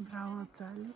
მრავალძალი.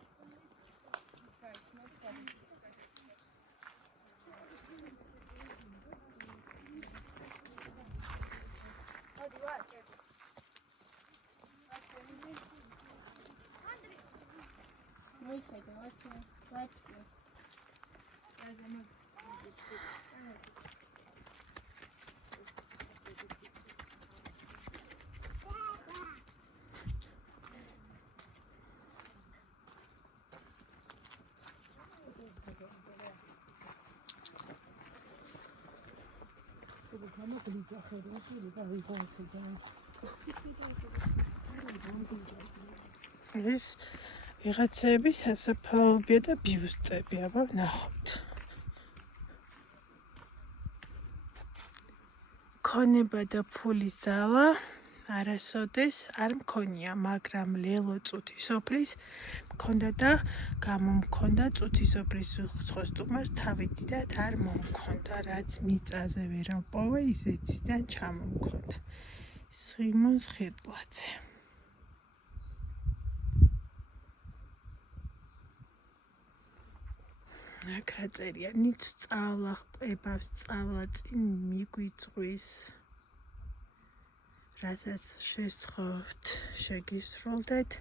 ეს ვიღაცები სასაფლაოებია და ბიუსტები, აბა ნახოთ. ქონება და ფულის ძალა არასოდეს არ მქონია, მაგრამ ლელო წუთისოფლის მქონდა და გამომქონდა წუთისოფლის უცხოს თავი დიდად არ მომქონდა, რაც მიწაზე ვერ ამპოვა, ისე ციდან ჩამომქონდა. სვიმონ ხეტლაძე. აქ რა წერია, ნიც სწავლა ყებავს, სწავლა წინ მიგვიწვის. რასაც შესთხოვთ, შეგისრულდეთ,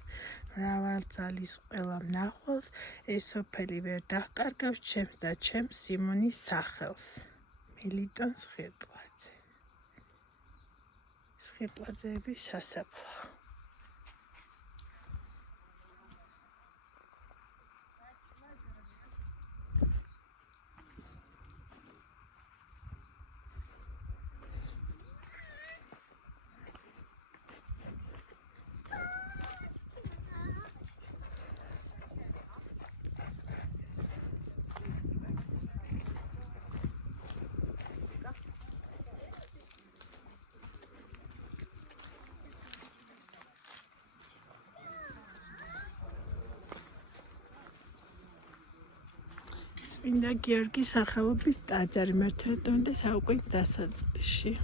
მრავალძალის ყველა მნახველს, ეს სოფელი ვერ დახკარგავს ჩემს და ჩემს სიმონის სახელს. მელიტონ ხეტლაძე. ხეტლაძეების სასაფლაო. წმინდა გიორგის სახელობის ტაძარი, მე-11 საუკუნის დასაწყისში.